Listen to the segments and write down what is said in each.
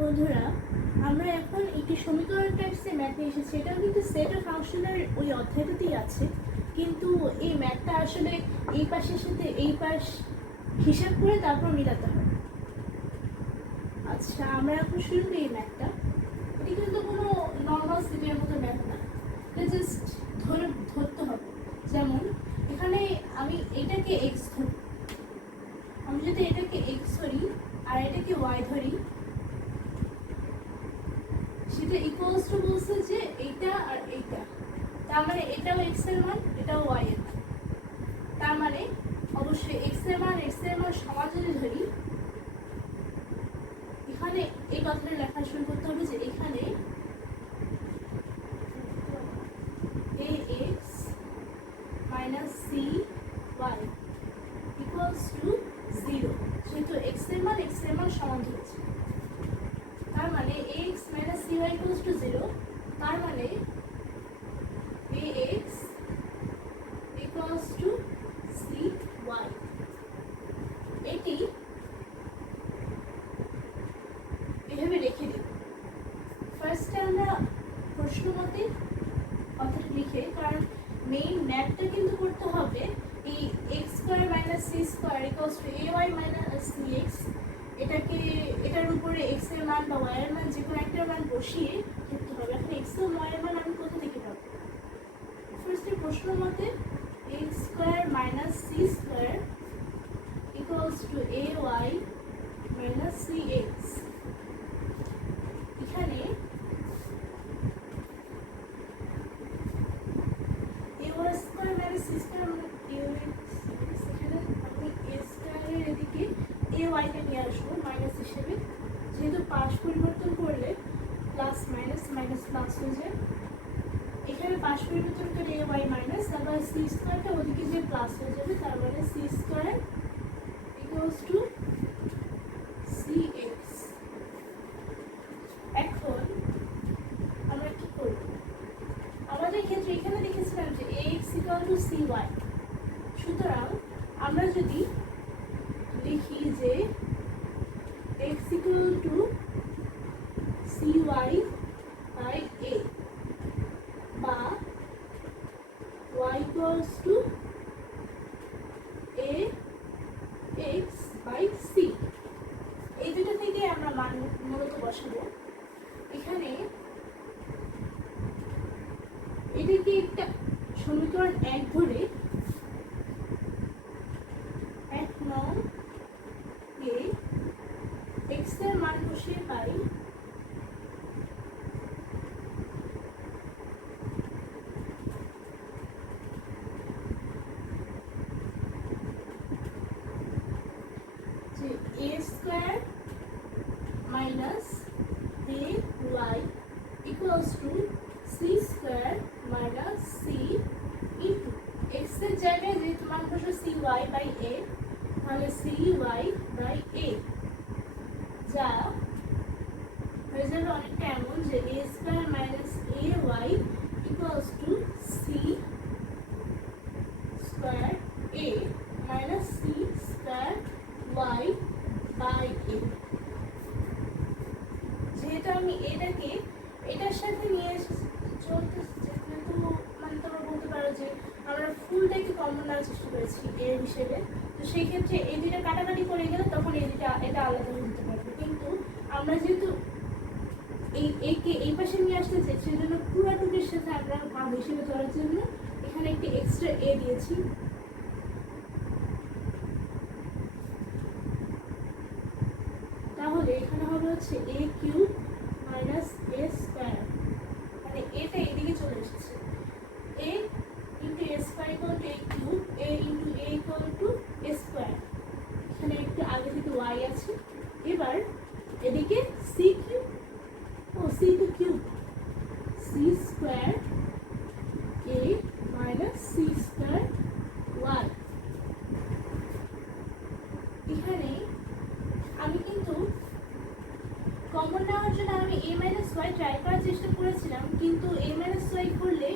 বন্ধুরা, আমরা এখন একটি সমীকরণ টাইপসে ম্যাথ নিয়ে এসেছি। এটাও কিন্তু সেট অফ ফাংশনের ওই অধ্যায়টাতেই আছে, কিন্তু এই ম্যাথটা আসলে এই পাশের সাথে এই পাশ হিসাব করে তারপর মিলাতে হবে। আচ্ছা, আমরা এখন শুরু করি এই ম্যাথটা। এটি কিন্তু কোনো নর্মাল সেটের মতো ম্যাথ না, এটা জাস্ট ধরতে হবে। যেমন এখানে আমি এটাকে এক্স ধরি, আমি যদি এটাকে এক্স ধরি আর এটাকে ওয়াই ধরি, সেটা ইকুয়ালস টু বলছে যে এইটা আর এইটা, তার মানে এটাও এক্স এর মান, এটাও ওয়াই এর মান। তার মানে অবশ্যই এক্স এর মান সমান যদি ধরি, এখানে এই কথাটা লেখা শুরু করতে হবে যে এখানে ax minus cy equals to 0, যেহেতু x এর মান সমান ধরেছে। তার মানে ax minus cy equals to 0, তার মানে ax equals to cy। এটি এভাবে রেখে দিই। ফার্স্টে আমরা প্রশ্ন মতে কথাটা লিখে, কারণ মেইন ম্যাথটা কিন্তু করতে হবে এই x square minus c square equals to ay minus cx, এটার উপরে x এর মান বা y এর মান যে কোনো একটা মান বসিয়ে লিখতে হবে। এখন x ও y এর মান আমি কোথা থেকে পাবো? ফার্স্টে প্রশ্ন মতে x square minus c square equals to ay minus cx, এখানে নিয়ে আসবো মাইনাস হিসেবে, যেহেতু পাশ পরিবর্তন করলে প্লাস মাইনাস প্লাস হয়ে যায়। এখানে পাশ পরিবর্তন করে এ ওয়াই মাইনাস, তারপর সি স্কোয়ারটা ওদিকে যে প্লাস হয়ে যাবে, তার মানে C square equals to C X. এখন আমরা কি করব? আমাদের ক্ষেত্রে এখানে দেখেছিলাম যে A X equal to C Y, সুতরাং আমরা যদি লিখি যে x equal to cy by a বা y equals to a x by c, এই দুটো থেকে আমরা মান মূলত বসাবো। এখানে এটাকে একটা সমীকরণ 1 ধরে 1 নং এ x এর মান বসিয়ে পাই যে a square minus ay equals to c square minus c into x এর জায়গায় যেহেতু মান বসে cy বাই a, তাহলে cy বাই a, যা হয়ে যাবে অনেকটা এমন যে a square minus ay equals to c square a minus c square y by a। যেহেতু আমি এটাকে এটার সাথে নিয়ে চলতে, তো মানে তোমরা বলতে পারো যে আমরা ফুলটাকে কমন নেওয়ার চেষ্টা করেছি এর হিসেবে, তো সেই ক্ষেত্রে এই দুইটা কাটাকাটি করে গেলে তখন এটা আলাদা হয়ে যেতে পারবে। কিন্তু আমরা যেহেতু একে এই পাশে নিয়ে আসতে চাই, সেই জন্য পুরাটুকির সাথে আমরা ভাগ হিসেবে ধরার জন্য এখানে একটি এক্সট্রা এ দিয়েছি। তাহলে এখানে হবে হচ্ছে a cube minus a square, মানে এটা এদিকে চলে এসেছে। a into a square equal to a cube, a into a equal to a square, এখানে একটু আগে থেকে y আছে। এবার এদিকে c cube, c to cube, c square a minus c square y। এখানে আমি কিন্তু কমন নেওয়ার জন্য আমি a মাইনাস ওয়াই ট্রাই করার চেষ্টা করেছিলাম, কিন্তু a মাইনাস ওয়াই করলে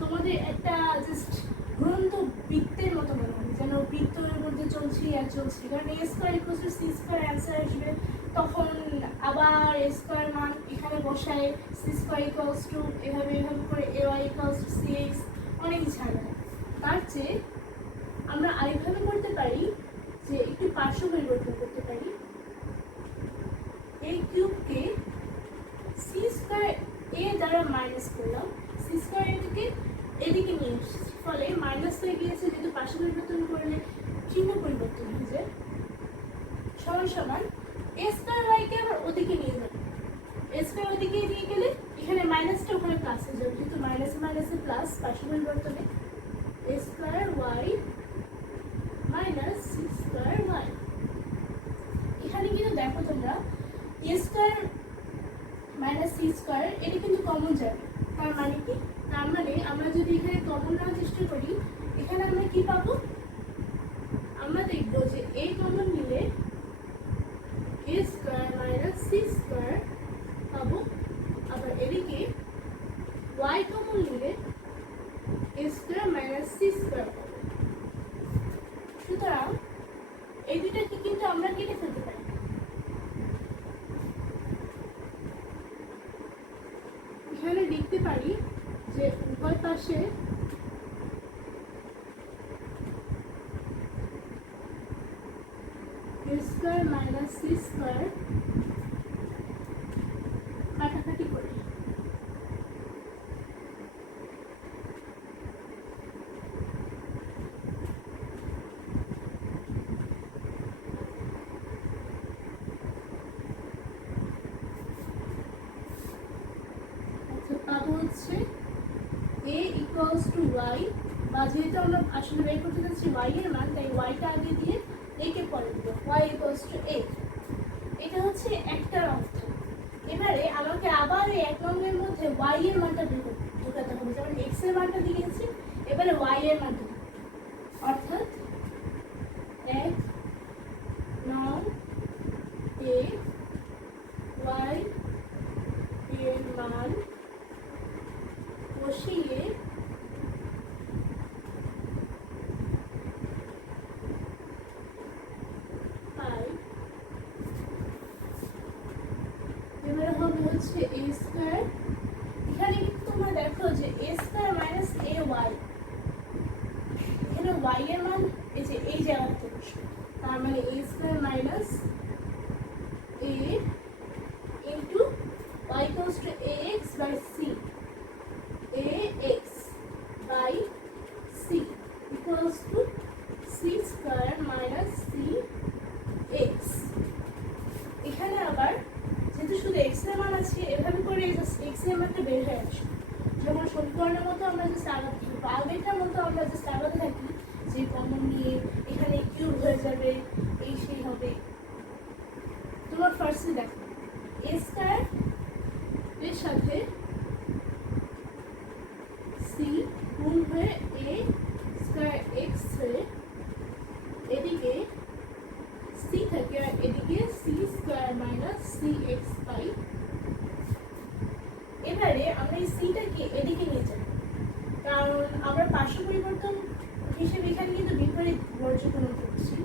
তোমাদের একটা জাস্ট ঘুরন্ত বৃত্তের মতো মনে হয়, যেন বৃত্তের মধ্যে চলছি আর চলছি, কারণ a square equals to c square answer আসবে, তখন আবার আবার এ স্কোয়ার মান এখানে বসায় সি স্কোয়ার ইকুয়ালস টু এভাবে করে A Y equals to C X, অনেক ঝামেলা। তার চেয়ে আমরা আরেকভাবে করতে পারি যে একটু পার্শ্ব পরিবর্তন করতে পারি। এই কিউবকে সি স্কোয়ার এ দ্বারা মাইনাস করলাম, সি স্কোয়ার এদিকে নিয়ে এসেছি, ফলে মাইনাস হয়ে গিয়েছে, যেহেতু পার্শ্ব পরিবর্তন করলে চিহ্ন পরিবর্তন হয়ে যায়। সমান সমান এ স্কোয়ার ওয়াইকে আবার ওদিকে নিয়ে যাবে, এ স্কোয়ার ওদিকে নিয়ে গেলে এখানে মাইনাসটা ওখানে প্লাস হয়ে যাবে, যেহেতু মাইনাসে মাইনাসে প্লাস পার্শ্ব পরিবর্তনে A square Y minus C square Y. এখানে কিন্তু দেখো তোমরা A square minus C square এটা কিন্তু কমন যাবে। তার মানে কি? তার মানে আমরা যদি এখানে কমন নেওয়ার চেষ্টা করি, এখানে আমরা কি পাবো? আমরা দেখবো যে এ কমন নিলে এ স্কোয়ার মাইনাস সি স্কোয়ার পাবো, আবার এদিকে ওয়াই কমন নিলে এ স্কোয়ার মাইনাস সি স্কোয়ার পাবো। সুতরাং এই দুটাকে কিন্তু আমরা কেটে ফেলতে পারি। এখানে লিখতে পারি যে উভয় পাশে এ স্কোয়ার মাইনাস সি স্কোয়ার কাটাকাটি করি। পাবো হচ্ছে a ইকুয়ালস টু ওয়াই, বা যেহেতু আমরা আসলে বের করতে যাচ্ছি ওয়াই এর মান, তাই ওয়াইটা আগে দিয়ে a কে পরে দিব, ওয়াই ইকুয়ালস টু a। এটা হচ্ছে একটা অর্থ। এবারে আমাকে আবার এই এক রঙের মধ্যে ওয়াই এর মানটা ঢোকাতে হবে, যেমন এক্স এর মানটা দিয়েছি, এবারে ওয়াই এর মানটা, অর্থাৎ 1 এ ওয়াই এর মান বসিয়ে পাই, এবারে হবে হচ্ছে এ স্কোয়ার। এখানে কিন্তু তোমরা দেখো যে A square minus A Y, এখানে ওয়াই এর মান এই যে এই জায়গাতে বসবে, তার মানে A square minus A into Y equals to A X by C, ax by c equals to c square minus cx। এখানে আবার যেহেতু শুধু x এর মান আছে, এভাবে করে x এর মানটা বের হয়ে আসে, যখন সমীকরণের মতো আমরা জাস্ট আগাতে থাকি, আগেটার মতো আমরা জাস্ট আগাতে থাকি, যে কমন নিয়ে এখানে কিউব হয়ে যাবে, এই সেই হবে। তোমার ফার্স্টে দেখো a স্কয়ার এর সাথে সি গুণ হয়ে এ স্কয়ার এক্স হয়ে এদিকে সি থাকে, আর এদিকে C square minus C X পাই। এবারে আমরা এই সিটাকে এদিকে নিয়ে যাব, কারণ আমরা পার্শ্ব পরিবর্তন হিসেবে এখানে কিন্তু বিপরীত বর্জগুণ করছি।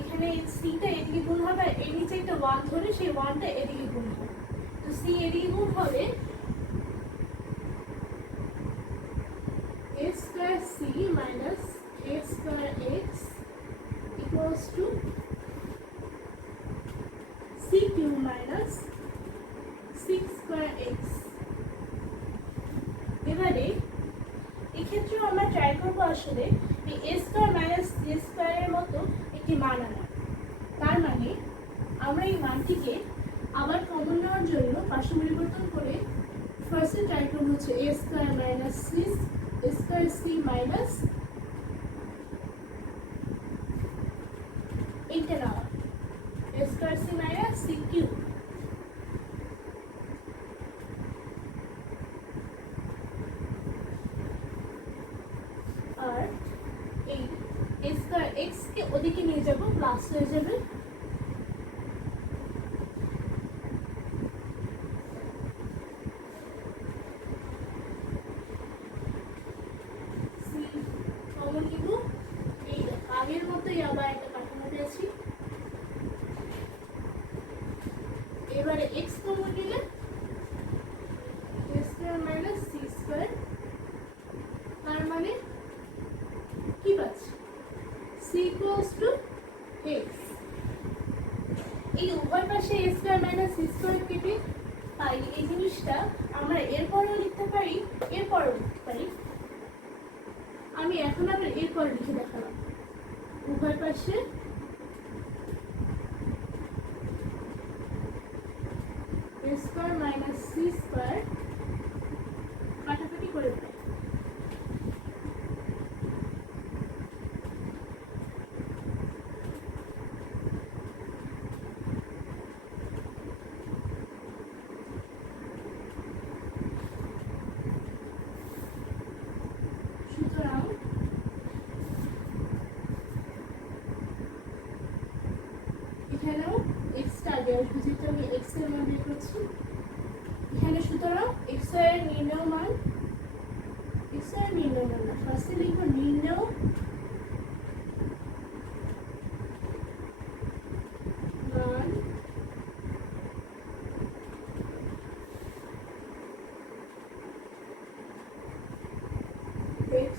এখানে সিটা এদিকে গুণ হবে, আর এর নিচে একটা 1 ধরে সেই 1টা এদিকে গুণ হবে, তো সি এদিকে গুণ হবে a square c minus a square x equals to c cube minus 6 square x। এবারে এক্ষেত্রে আমরা ট্রাই করবো আসলে এই a square minus c square এর মতো একটি মান আনা। তার মানে আমরা এই মানটিকে আবার কমন নেওয়ার জন্য পার্শ্ব পরিবর্তন করে ফার্স্টে ট্রাই করবো হচ্ছে a square minus c square c minus এইটা নেওয়া, a square c minus c cube। আর এই a square x কে ওদিকে নিয়ে যাব, প্লাস হয়ে যাবে c এবারে x কমন নিলে a square minus c square, তার মানে কি পাচ্ছি c ইকুয়ালস টু x। এই উভয় পাশে a square minus c square কেটে পাই এই জিনিসটা আমরা এরপরেও লিখতে পারি, এরপরেও লিখতে পারি। আমি এখন আবার এরপর লিখে দেখালাম, উভয় পাশে a square minus c square কাটাকাটি করে পাই। সুতরাং এখানেও x টা আগে আসবে, যেহেতু আমি x এর মান বের করছি এখানে। সুতরাং x এর নির্ণয় মান, x এর নির্ণয় মান না, ফার্স্টে লিখবো নির্ণয় মান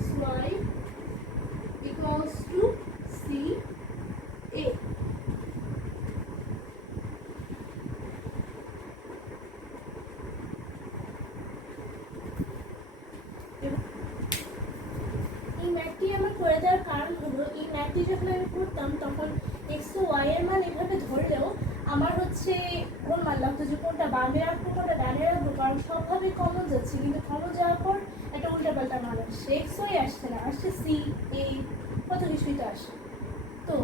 xy equals to c a। এই ম্যাথটি আমার করে দেওয়ার কারণ হলো, এই ম্যাথটি যখন আমি করতাম তখন এক্স ও ওয়াই এর মান এভাবে ধরলেও আমার হচ্ছে কোন মান লাগতো যে কোনটা বামে রাখবো কোনটা ডানে রাখবো, কারণ সবভাবে কমন যাচ্ছে, কিন্তু কমন যাওয়ার পর একটা উল্টাপাল্টা মান আসছে, এক্স ওয়াই আসছে না, আসছে সি এ, কত কিছুই তো আসে। তো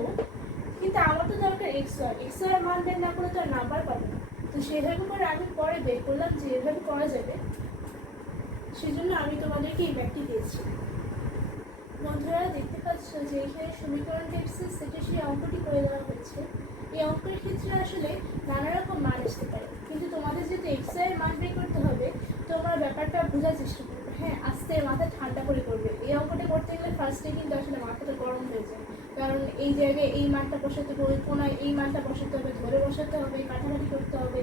কিন্তু আমার তো দরকার এক্স ওয়াই এর মান বের না করে তো আর নাম্বার পাবো না। তো সেভাবে করে আমি পরে বের করলাম যে এভাবে করা যাবে, সেজন্য আমি তোমাদেরকে এই ম্যাথটি দিয়েছি। বন্ধুরা দেখতে পাচ্ছ যে এখানে সমীকরণ টেক্সট সেটা সেই অঙ্কটি করে দেওয়া হয়েছে। এই অঙ্কের ক্ষেত্রে আসলে নানা রকম মান আসতে পারে, কিন্তু তোমাদের যেহেতু এক্স এর মান বের করতে হবে তোমরা ব্যাপারটা বোঝার চেষ্টা করবে। হ্যাঁ, আস্তে মাথা ঠান্ডা করে করবে। এই অঙ্কটা করতে গেলে ফার্স্টে কিন্তু আসলে মাথাটা গরম হয়ে যায়, কারণ এই জায়গায় এই মানটা বসাতে হবে, ওই কোনায় এই মানটা বসাতে হবে, ধরে বসাতে হবে, কাটাকাটি করতে হবে।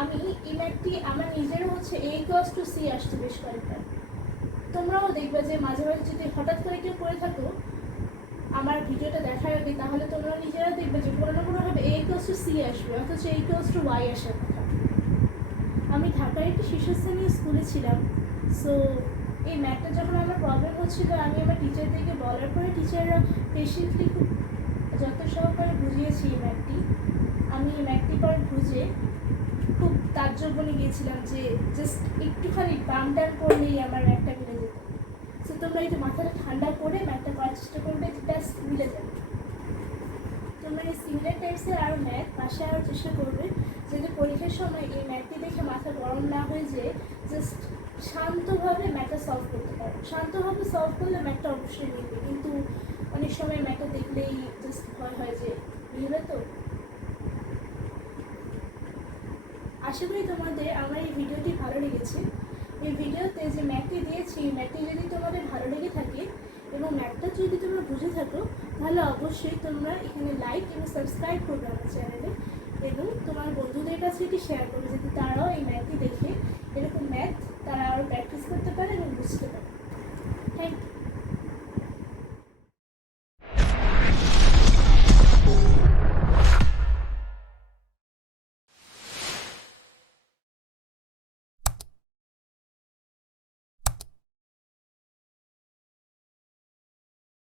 আমি এই ম্যাথটি আমার নিজেরও হচ্ছে a ইকুয়ালস টু c আসছে বেশ কয়েকবার। তোমরাও দেখবে যে মাঝে মাঝে যদি হঠাৎ করে কেউ করে থাকো আমার ভিডিওটা দেখার আগে, তাহলে তোমরা নিজেরা দেখবে যে কোনো না কোনোভাবে a ইকুয়ালস টু c আসবে, অথচ a ইকুয়ালস টু y আসার কথা। আমি ঢাকার একটি শীর্ষ শ্রেণীর স্কুলে ছিলাম, সো এই ম্যাথটা যখন আমার প্রবলেম হচ্ছিল আমি আমার টিচারদেরকে বলার পরে টিচাররা পেশেন্টলি খুব যত্ন সহকারে বুঝিয়েছি এই ম্যাথটি। আমি এই ম্যাথটি পর বুঝে খুব তাজ্জব বনে গিয়েছিলাম যে জাস্ট একটুখানি বাম ডান করলেই আমার ম্যাথটা মিলে যেত। সো তোমরা একটু মাথাটা ঠান্ডা করে ম্যাথটা করার চেষ্টা করবে, যে জাস্ট মিলে যাবে। তোমরা এই সিমিলার টাইপসের আরও ম্যাথ পাশে আনার চেষ্টা করবে, যাতে পরীক্ষার সময় এই ম্যাথটি দেখে মাথা গরম না হয়ে যে জাস্ট শান্তভাবে ম্যাথটা সলভ করতে পারো। শান্তভাবে সলভ করলে ম্যাথটা অবশ্যই মিলবে, কিন্তু অনেক সময় ম্যাথটা দেখলেই জাস্ট ভয় হয় যে মিলবে তো। আশা করি তোমাদের আমার এই ভিডিওটি ভালো লেগেছে। এই ভিডিওতে যে ম্যাথটি দিয়েছি, ম্যাথটি যদি তোমাদের ভালো লেগে থাকে এবং ম্যাথটা যদি তোমরা বুঝে থাকো, তাহলে অবশ্যই তোমরা এখানে লাইক এবং সাবস্ক্রাইব করবে আমার চ্যানেলে, এবং তোমার বন্ধুদের কাছে এটি শেয়ার করবে, যাতে তারাও এই ম্যাথটি দেখে এরকম ম্যাথ তারা আরও প্র্যাকটিস করতে পারে এবং বুঝতে পারে।